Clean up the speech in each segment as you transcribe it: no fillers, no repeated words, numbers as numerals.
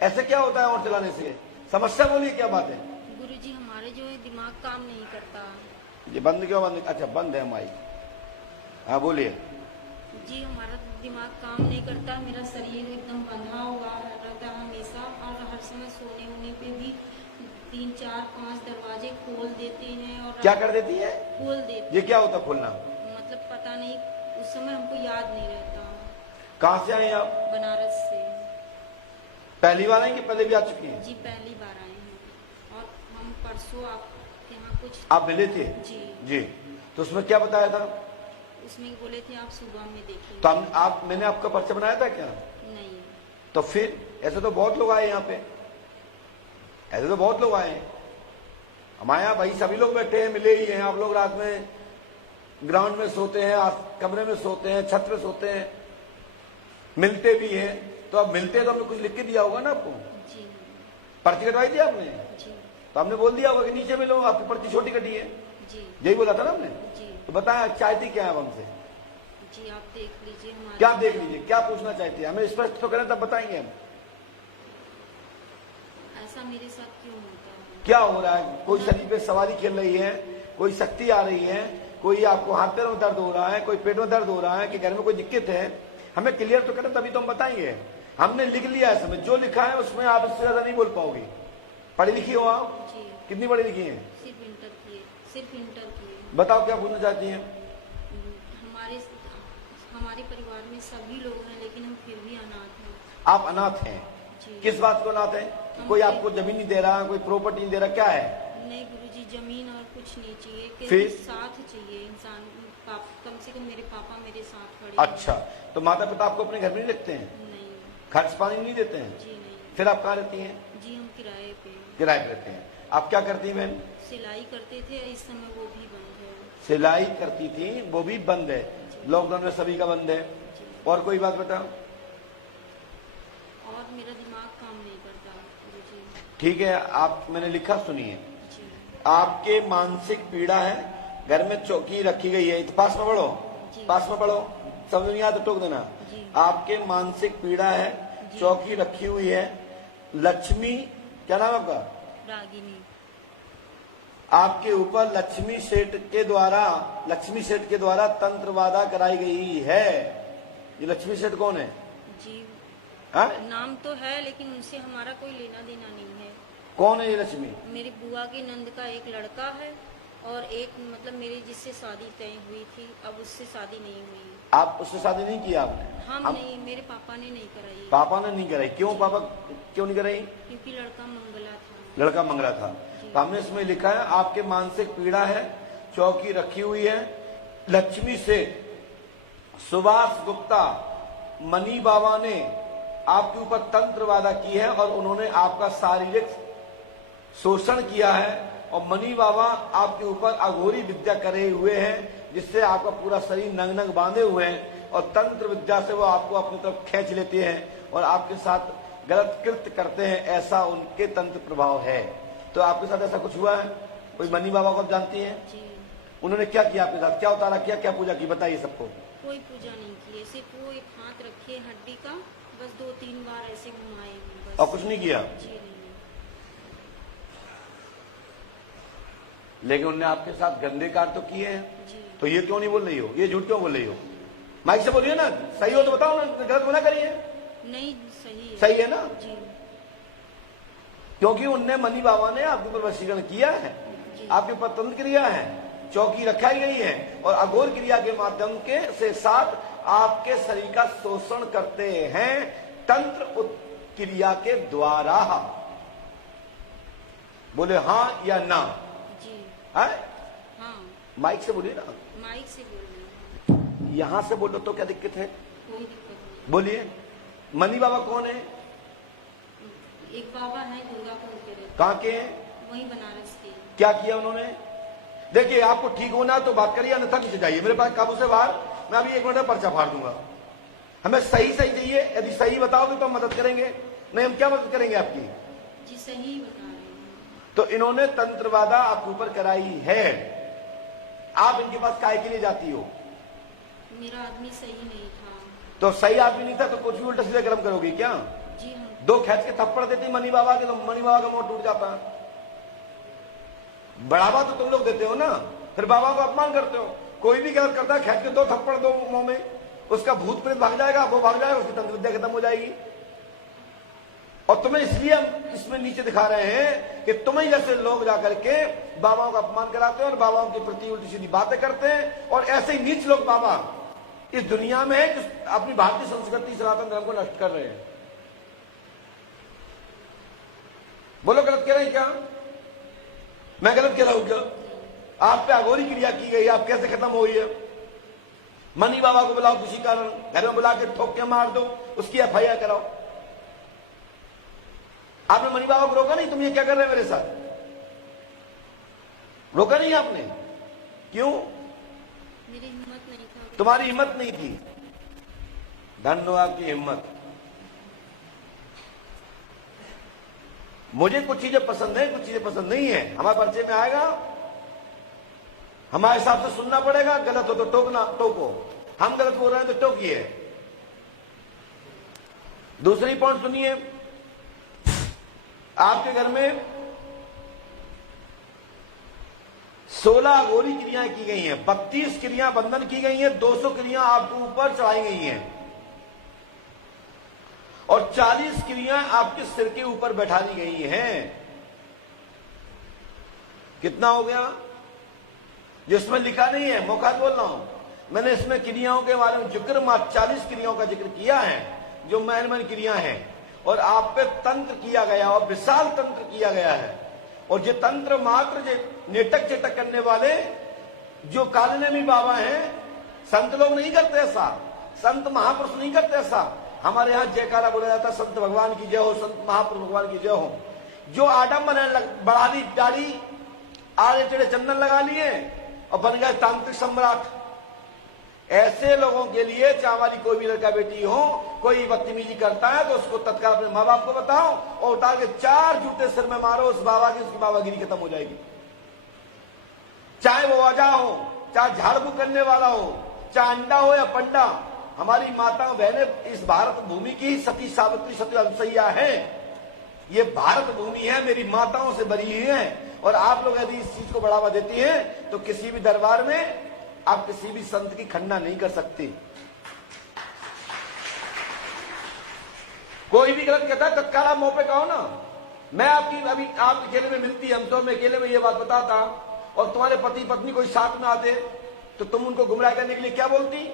ऐसे क्या होता है और चलाने से? समस्या बोलिए, क्या बात है? गुरुजी हमारे जो है दिमाग काम नहीं करता। ये बंद क्यों? बंद? अच्छा बंद है माइक। हाँ बोलिए। जी हमारा दिमाग काम नहीं करता, मेरा शरीर एकदम बंधा हुआ रहता है हमेशा, और हर समय सोने होने पे भी 3 4 5 दरवाजे खोल देते हैं। और क्या कर देती है? खोल देते। ये क्या होता खोलना? मतलब पता नहीं, उस समय हमको याद नहीं रहता। कहाँ से आए आप? बनारस से। पहली बार आए कि पहले भी आ चुकी हैं? जी पहली बार आए हैं, और हम परसों आपके यहाँ कुछ आप मिले थे? जी जी। तो उसमें क्या बताया था? उसमें बोले थे आप सुबह में देखेंगे। तो मैंने आपका पर्चा बनाया था क्या? नहीं। तो फिर ऐसे तो बहुत लोग आए यहाँ पे, ऐसे तो बहुत लोग आए हैं हमारे यहाँ भाई, सभी लोग बैठे हैं, मिले ही हैं। आप लोग रात में ग्राउंड में सोते हैं, कमरे में सोते हैं, छत पे सोते हैं, मिलते भी हैं। तो अब मिलते हैं तो हमने कुछ लिख के दिया होगा ना आपको? जी पर्ची कटवाई थी आपने? जी तो हमने बोल दिया होगा कि नीचे मिलो, आपकी पर्ची छोटी कटी है। जी यही बोला था ना हमने? जी तो बताया चाहती क्या है हमसे? जी आप देख लीजिए हमारे। क्या देख लीजिए? क्या पूछना चाहती है? हमें स्पष्ट तो करें तब बताएंगे हम। ऐसा मेरे साथ क्यों होता है? क्या हो रहा है? कोई शरीर पे सवारी खेल रही है, कोई शक्ति आ रही है, कोई आपको हाथ पैरों में दर्द हो रहा है, कोई पेट में दर्द हो रहा है, कि घर में कोई दिक्कत है? हमें क्लियर तो करें तभी तो हम बताएंगे। हमने लिख लिया है, समय जो लिखा है उसमें आप इससे ज्यादा नहीं बोल पाओगे। पढ़ी लिखी हो आप? जी कितनी पढ़ी लिखी है? सिर्फ इंटर किए, सिर्फ इंटर किए। बताओ क्या पूछना चाहती हैं? हमारे हमारे परिवार में सभी लोग हैं, लेकिन हम फिर भी अनाथ हैं। आप अनाथ हैं? जी। किस बात को अनाथ है? कोई आपको जमीन नहीं दे रहा, कोई प्रॉपर्टी नहीं दे रहा, क्या है? नहीं गुरुजी, जमीन और कुछ नहीं चाहिए, फिर? केवल साथ चाहिए इंसान। कम से कम मेरे पापा मेरे साथ खड़े हैं। अच्छा, तो माता पिता आपको अपने घर में नहीं रखते हैं? नहीं। खर्च पानी नहीं देते हैं? जी नहीं। फिर आप कहाँ रहती हैं? जी हम किराए पे। किराए पे रहते हैं। आप क्या करती हैं बहन? सिलाई करते थे, इस समय वो भी बंद है। सिलाई करती थी, वो भी बंद है। लॉकडाउन में सभी का बंद है। और कोई बात बताओ? और मेरा दिमाग काम नहीं करता गुरुजी। ठीक है, आप मैंने लिखा सुनिए। जी आपके मानसिक पीड़ा है, घर में चौकी रखी गई है। पास में पढ़ो, जी। पास में पढ़ो, समझ नहीं आता टोक देना। जी। आपके मानसिक पीड़ा है, जी। चौकी रखी हुई है। लक्ष्मी, क्या नाम है आपका? रागिनी। आपके ऊपर लक्ष्मी सेठ के द्वारा तंत्रवादा कराई गई है। ये लक्ष्मी सेठ कौन है? जी हा? नाम तो है, लेकिन उनसे हमारा कोई लेना देना नहीं है। कौन है ये लक्ष्मी? मेरी बुआ की नंद का एक लड़का है, और एक मतलब मेरी जिससे शादी तय हुई थी, अब उससे शादी नहीं हुई। आप उससे शादी नहीं की आपने? हम नहीं, मेरे पापा ने नहीं कराई। पापा ने नहीं कराई? क्यों पापा क्यों नहीं कराई? क्योंकि लड़का मंगला था। लड़का मंगला था। तो हमने इसमें लिखा है आपके मानसिक पीड़ा है, चौकी रखी हुई है। लक्ष्मी सेठ, सुभाष गुप्ता, मनी बाबा ने आपके ऊपर तंत्रवादा की है, और उन्होंने आपका शारीरिक शोषण किया है। और मनी बाबा आपके ऊपर अघोरी विद्या करे हुए हैं, जिससे आपका पूरा शरीर नंग नंग बांधे हुए हैं, और तंत्र विद्या से वो आपको अपनी तरफ खींच लेते हैं और आपके साथ गलत कृत्य करते हैं। ऐसा उनके तंत्र प्रभाव है। तो आपके साथ ऐसा कुछ हुआ है? कोई मनी बाबा को आप जानती हैं? जी उन्होंने क्या किया आपके साथ? क्या उतारा किया, क्या पूजा की? बताइए सबको। कोई पूजा नहीं की, सिर्फ वो एक हाथ रखे हड्डी का, बस 2-3 बार ऐसे घुमाए बस। और कुछ नहीं किया? जी नहीं। लेकिन उन्होंने आपके साथ गंदे कार्य तो किए हैं। जी तो ये क्यों नहीं बोल रही हो? ये झूठ क्यों बोल रही हो? माइक से बोलिए ना, सही हो तो बताओ ना, गलत मना करिए। नहीं, सही है। सही है ना? जी क्योंकि उनने मनी बाबा ने आपके ऊपर वशीकरण किया है, जी। आपके ऊपर तंत्र क्रिया है, चौकी रखाई गई है, और अघोर क्रिया के माध्यम के से साथ आपके शरीर का शोषण करते हैं तंत्र क्रिया के द्वारा। बोले हाँ या ना? जी है? हाँ। माइक से बोलिए ना। माइक से बोल रही हूँ। यहां से बोलो तो क्या दिक्कत है? कोई दिक्कत नहीं। बोलिए। मनी बाबा कौन है? एक बाबा है दुर्गापुर के रहते, कहाँ के हैं? वही बनारस के। क्या किया उन्होंने? देखिए, आपको ठीक होना है तो बात करिए, अन्यथा पीछे जाइए मेरे पास काबू से बाहर। मैं अभी 1 मिनट में पर्चा फाड़ दूंगा। हमें सही सही चाहिए। यदि सही बताओगे तो हम मदद करेंगे, नहीं हम क्या मदद करेंगे आपकी? जी सही बता रहे हैं। तो इन्होंने तंत्रवादा आपके ऊपर कराई है। आप इनके पास काहे के लिए जाती हो? मेरा आदमी सही नहीं था। तो सही आदमी नहीं था तो कुछ भी उल्टा सीधा कर्म करोगी क्या? जी हम दो खेच के थप्पड़ देती मनी बाबा के तो मनी बाबा का मुंह टूट जाता है। बढ़ावा तो तुम लोग देते हो ना, फिर बाबा को अपमान करते हो। कोई भी गलत करता है खेच के दो थप्पड़ दो मुंह में, उसका भूत प्रेत भाग जाएगा, वो भाग जाएगा, उसकी तंत्र विद्या खत्म हो जाएगी। और तुम्हें इसलिए हम इसमें नीचे दिखा रहे हैं कि तुम्हें जैसे लोग जाकर के बाबाओं का अपमान कराते हैं और बाबाओं के प्रति उल्टी सीधी बातें करते हैं, और ऐसे ही नीच लोग बाबा इस दुनिया में है जो अपनी भारतीय संस्कृति सनातन धर्म को नष्ट कर रहे हैं। बोलो गलत कह रहे हैं क्या? मैं गलत कह रहा हूं क्या? आप पे अघोरी क्रिया की गई, आप कैसे खत्म हो रही है? मनी बाबा को बुलाओ, किसी कारण घर में बुला के ठोक के मार दो, उसकी एफआईआर कराओ। आपने मनी बाबा को रोका नहीं, तुम ये क्या कर रहे हो मेरे साथ? रोका नहीं आपने, क्यों? मेरी हिम्मत नहीं था। तुम्हारी हिम्मत नहीं थी। धन्यवाद की हिम्मत। मुझे कुछ चीजें पसंद है, कुछ चीजें पसंद नहीं है। हमारे परिचय में आएगा, हमारे हिसाब से सुनना पड़ेगा। गलत हो तो टोकना, टोको। हम गलत बोल रहे हैं तो टोकिए। दूसरी पॉइंट सुनिए, आपके घर में 16 अघोरी क्रियाएं की गई हैं, 32 क्रिया बंधन की गई हैं, 200 क्रिया आपके ऊपर चढ़ाई गई हैं और 40 क्रियाएं आपके सिर के ऊपर बैठा दी गई हैं। कितना हो गया? जिसमें लिखा नहीं है, मौका बोल रहा हूं मैंने, इसमें क्रियाओं के बारे में जिक्र मात्र 40 क्रियाओं का जिक्र किया है जो महन क्रिया है, और आप पे तंत्र किया गया और विशाल तंत्र किया गया है। और जो तंत्र मात्र जो नेटक चेटक करने वाले जो कालनेमी बाबा हैं, संत लोग नहीं करते ऐसा, संत महापुरुष नहीं करते ऐसा। हमारे यहां जयकारा बोला जाता है, संत भगवान की जय हो, संत महापुरुष भगवान की जय हो। जो आडम्बर बढ़ा दी दाढ़ी, आड़े टेढ़े चंदन लगा लिए और बन गए तांत्रिक सम्राट। ऐसे लोगों के लिए चाहे हमारी कोई भी लड़का बेटी हो, कोई बदतमीजी करता है तो उसको तत्काल अपने माँ बाप को बताओ और उतार के 4 जूते सिर में मारो उस बाबा की, उसकी बाबागिरी खत्म हो जाएगी। चाहे वो अजा हो, चाहे झाड़ू करने वाला हो, चाहे अंडा हो या पंडा। हमारी माताओं बहनें इस भारत भूमि की सती सावित्री सती अनसैया है। ये भारत भूमि है, मेरी माताओं से भरी हुई है। और आप लोग यदि इस चीज को बढ़ावा देती हैं तो किसी भी दरबार में आप किसी भी संत की खंडना नहीं कर सकते। कोई भी गलत कहता है तत्काल आप मुंह पे कहो ना। मैं आपकी अभी आप अकेले में मिलती है, हम तो मैं अकेले में ये बात बताता, और तुम्हारे पति पत्नी कोई साथ में आते तो तुम उनको गुमराह करने के लिए क्या बोलती?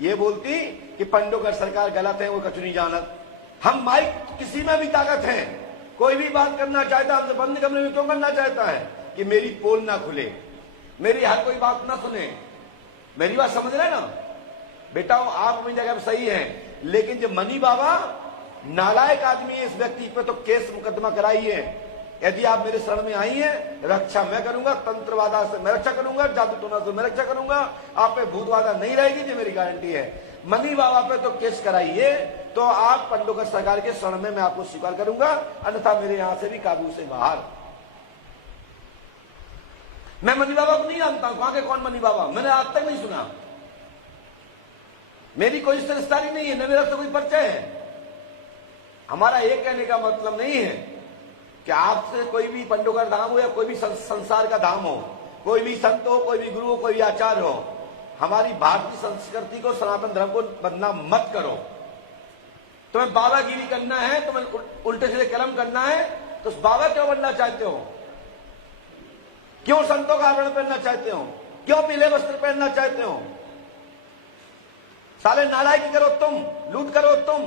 ये बोलती कि पंडोकर सरकार गलत है, वो कछु नहीं जानत। हम माइक किसी में भी ताकत है, कोई भी बात करना चाहता है, हमसे बंद कमरे में क्यों करना चाहता है? कि मेरी पोल ना खुले, मेरी हर कोई बात ना सुने। मेरी बात समझ रहे ना बेटा? आप अपनी जगह सही है, लेकिन जो मनी बाबा नालायक आदमी है, इस व्यक्ति पे तो केस मुकदमा कराइए। यदि आप मेरे शरण में आई हैं, रक्षा मैं करूंगा, तंत्रवादा से मैं रक्षा करूंगा, जादू टोना से मैं रक्षा करूंगा, आप पे भूतवादा नहीं रहेगी, ये मेरी गारंटी है। मनी बाबा पे तो केस कराइए, तो आप पंडोकर सरकार के शरण में मैं आपको स्वीकार करूंगा, अन्यथा मेरे यहां से भी काबू से बाहर। मैं मनी बाबा को नहीं जानता हूं, कहां के कौन मनी बाबा, मैंने आज तक नहीं सुना। मेरी कोई रिश्तेदारी नहीं है, न मेरा तो कोई परिचय है। हमारा ये कहने का मतलब नहीं है कि आपसे कोई भी पंडोकर धाम हो या कोई भी संसार का धाम हो, कोई भी संत हो, कोई भी गुरु हो, कोई भी आचार्य हो, हमारी भारतीय संस्कृति को, सनातन धर्म को बदनाम मत करो। तुम्हें बाबागिरी करना है, तुम्हें उल्टे सीधे कर्म करना है, तो बाबा क्यों बनना चाहते हो? क्यों संतों का आवरण पहनना चाहते हो? क्यों पीले वस्त्र पहनना चाहते हो? साले नालायकी करो तुम, लूट करो तुम,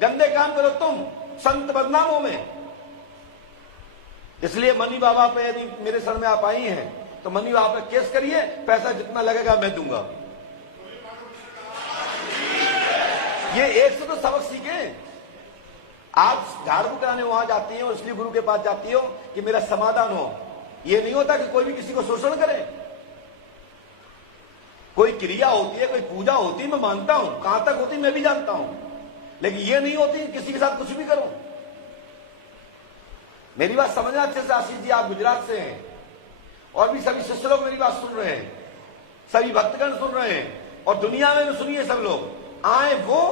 गंदे काम करो तुम, संत बदनामों में। इसलिए मनी बाबा पे यदि मेरे शरण में आप आई हैं तो मनी बाबा पे केस करिए, पैसा जितना लगेगा मैं दूंगा। ये एक से तो सबक सीखे। आप झाड़ू कराने वहां जाती हैं और इसलिए गुरु के पास जाती हो कि मेरा समाधान हो। ये नहीं होता कि कोई भी किसी को शोषण करे। कोई क्रिया होती है, कोई पूजा होती है, मैं मानता हूं, कहां तक होती मैं भी जानता हूं, लेकिन ये नहीं होती किसी के साथ कुछ भी करो। मेरी बात समझना अच्छे से। आशीष जी आप गुजरात से हैं और भी सभी शिष्य लोग मेरी बात सुन रहे हैं, सभी भक्तगण सुन रहे हैं, और दुनिया में भी सुनिए सब लोग। आए वो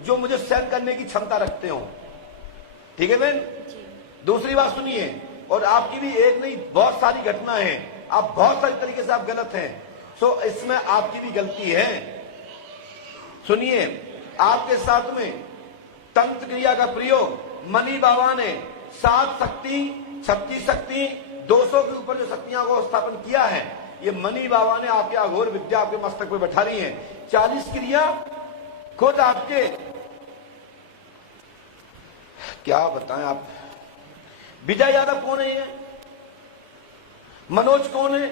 जो मुझे सहन करने की क्षमता रखते हो। ठीक है बहन। जी दूसरी बात सुनिए, और आपकी भी एक नहीं बहुत सारी घटनाएं हैं, आप बहुत सारी तरीके से आप गलत हैं, सो इसमें आपकी भी गलती है। सुनिए, आपके साथ में तंत्र क्रिया का प्रयोग मनी बाबा ने 7 शक्ति 36 शक्ति 200 के ऊपर जो शक्तियां को स्थापन किया है, ये मनी बाबा ने आपके अघोर विद्या आपके मस्तक पे बैठा रही है। 40 क्रिया खुद आपके, क्या बताएं आप। विजय यादव कौन है ये? मनोज कौन है?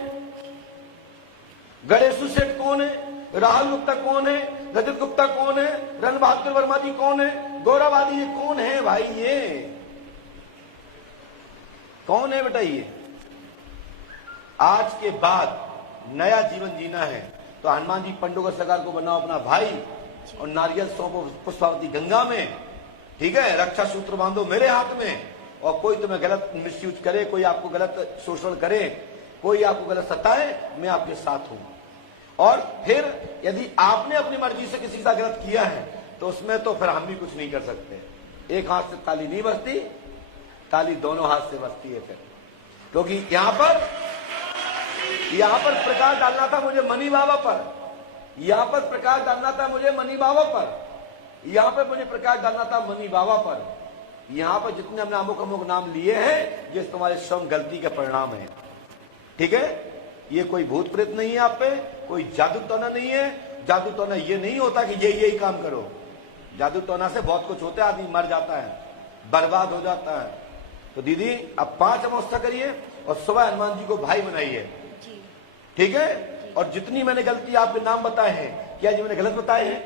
गणेशु सेठ कौन है? राहुल गुप्ता कौन है? रजत गुप्ता कौन है? रण बहादुर वर्मा जी कौन है? गौरव आदि ये कौन है भाई? ये कौन है बताइए? आज के बाद नया जीवन जीना है तो हनुमान जी पंडोगर सरकार को बनाओ अपना भाई, और नारियल सौंपो पुष्पावती गंगा में, ठीक है। रक्षा सूत्र बांधो मेरे हाथ में, और कोई तुम्हें गलत मिसयूज करे, कोई आपको गलत शोषण करे, कोई आपको गलत सताए, मैं आपके साथ हूं। और फिर यदि आपने अपनी मर्जी से किसी का गलत किया है तो उसमें तो फिर हम भी कुछ नहीं कर सकते। एक हाथ से ताली नहीं बजती, ताली दोनों हाथ से बजती है फिर, क्योंकि यहां पर प्रकाश डालना था मुझे मनी बाबा पर, यहां पर प्रकाश डालना था मुझे मनी बाबा पर, यहां पर मुझे प्रकाश डालना था मनी बाबा पर। यहां पर जितने हमने अमुक अमुक नाम लिए हैं, ये तुम्हारे श्रम गलती के परिणाम है, ठीक है। ये कोई भूत प्रेत नहीं है आप पे, कोई जादू टोना नहीं है। जादू टोना ये नहीं होता कि यही काम करो। जादू टोना से बहुत कुछ होता है, आदमी मर जाता है, बर्बाद हो जाता है। तो दीदी अब 5 अमावस्या करिए और सुबह हनुमान जी को भाई बनाइए, ठीक है। और जितनी मैंने गलती आपके नाम बताए हैं, क्या जी मैंने गलत बताए हैं?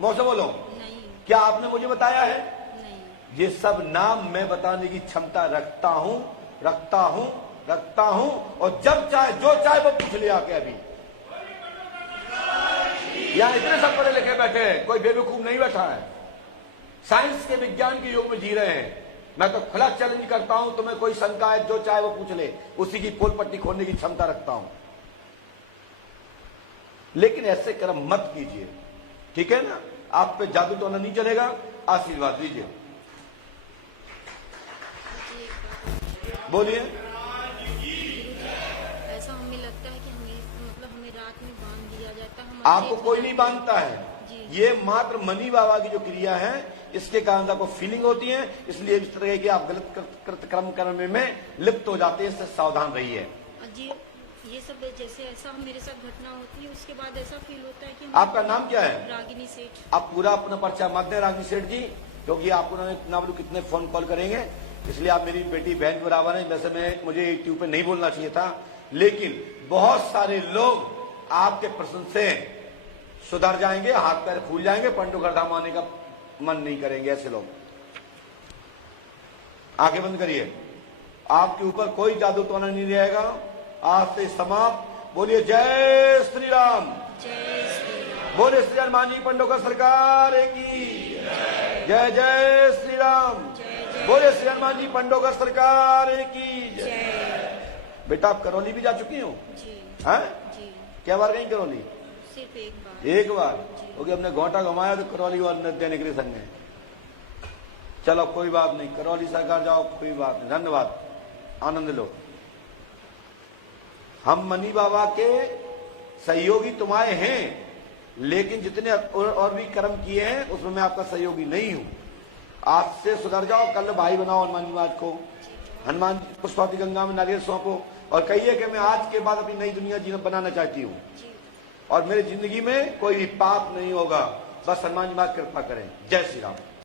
मुंह से बोलो, नहीं। क्या आपने मुझे बताया है? नहीं। ये सब नाम मैं बताने की क्षमता रखता हूं, और जब चाहे जो चाहे वो पूछ लिया के। अभी यहां इतने सब पढ़े लिखे बैठे हैं, कोई बेवकूफ नहीं बैठा है, साइंस के विज्ञान के युग में जी रहे हैं। मैं तो खुला चैलेंज करता हूं, तुम्हें कोई शंका है जो चाहे वो पूछ ले, उसी की पोल पट्टी खोलने की क्षमता रखता हूं। लेकिन ऐसे कर्म मत कीजिए, ठीक है ना। आप पे जादू टोना नहीं चलेगा, आशीर्वाद दीजिए। बोलिए। ऐसा हमें लगता है कि हमें रात में बांध दिया जाता है। आपको कोई नहीं बांधता है, ये मात्र मनी बाबा की जो क्रिया है, इसके कारण आपको फीलिंग होती है, इसलिए इस तरह की आप गलत कर्म करने में लिप्त हो जाते हैं। इससे सावधान रहिए जी। ये सब जैसे ऐसा मेरे साथ घटना होती है, उसके बाद ऐसा फील होता है कि आपका नाम क्या है? रागिनी सेठ। आप पूरा अपना पर्चा मत दें रागिनी सेठ जी, क्योंकि आप उन्होंने इतना बोलो कितने फोन कॉल करेंगे, इसलिए आप मेरी बेटी बहन के बराबर है। वैसे मुझे यूट्यूब पे नहीं बोलना चाहिए था, लेकिन बहुत सारे लोग आपके प्रश्न से सुधर जाएंगे, हाथ पैर फूल जाएंगे, पंडोगर धाम आने का मन नहीं करेंगे। ऐसे लोग आंखें बंद करिए, आपके ऊपर कोई जादू टोना नहीं रहेगा, आज से समाप्त। बोलिए जय श्री राम, जय श्री राम। बोलिए श्री हनुमान जी पंडोगर सरकार की जय, जय श्री राम। बोलिए श्री हनुमान जी पंडोगर सरकार की जय। बेटा आप करौली भी जा चुकी हो? जी। हैं? जी। क्या बार गई करौली? सिर्फ एक बार। एक बार, क्योंकि हमने घोटा घुमाया तो करौली और देने के लिए संग में। चलो कोई बात नहीं, करौली सरकार जाओ, कोई बात नहीं, धन्यवाद, आनंद लो। हम मनी बाबा के सहयोगी तुम्हारे हैं, लेकिन जितने और भी कर्म किए हैं उसमें मैं आपका सहयोगी नहीं हूं। आज से सुधर जाओ, कल भाई बनाओ हनुमान जी महाराज को, हनुमान पुष्पावती गंगा में नारियल सौंपो, और कहिए कि मैं आज के बाद अपनी नई दुनिया जीवन बनाना चाहती हूँ, और मेरी जिंदगी में कोई भी पाप नहीं होगा। बस हनुमान जी महाराज कृपा करें। जय श्री राम।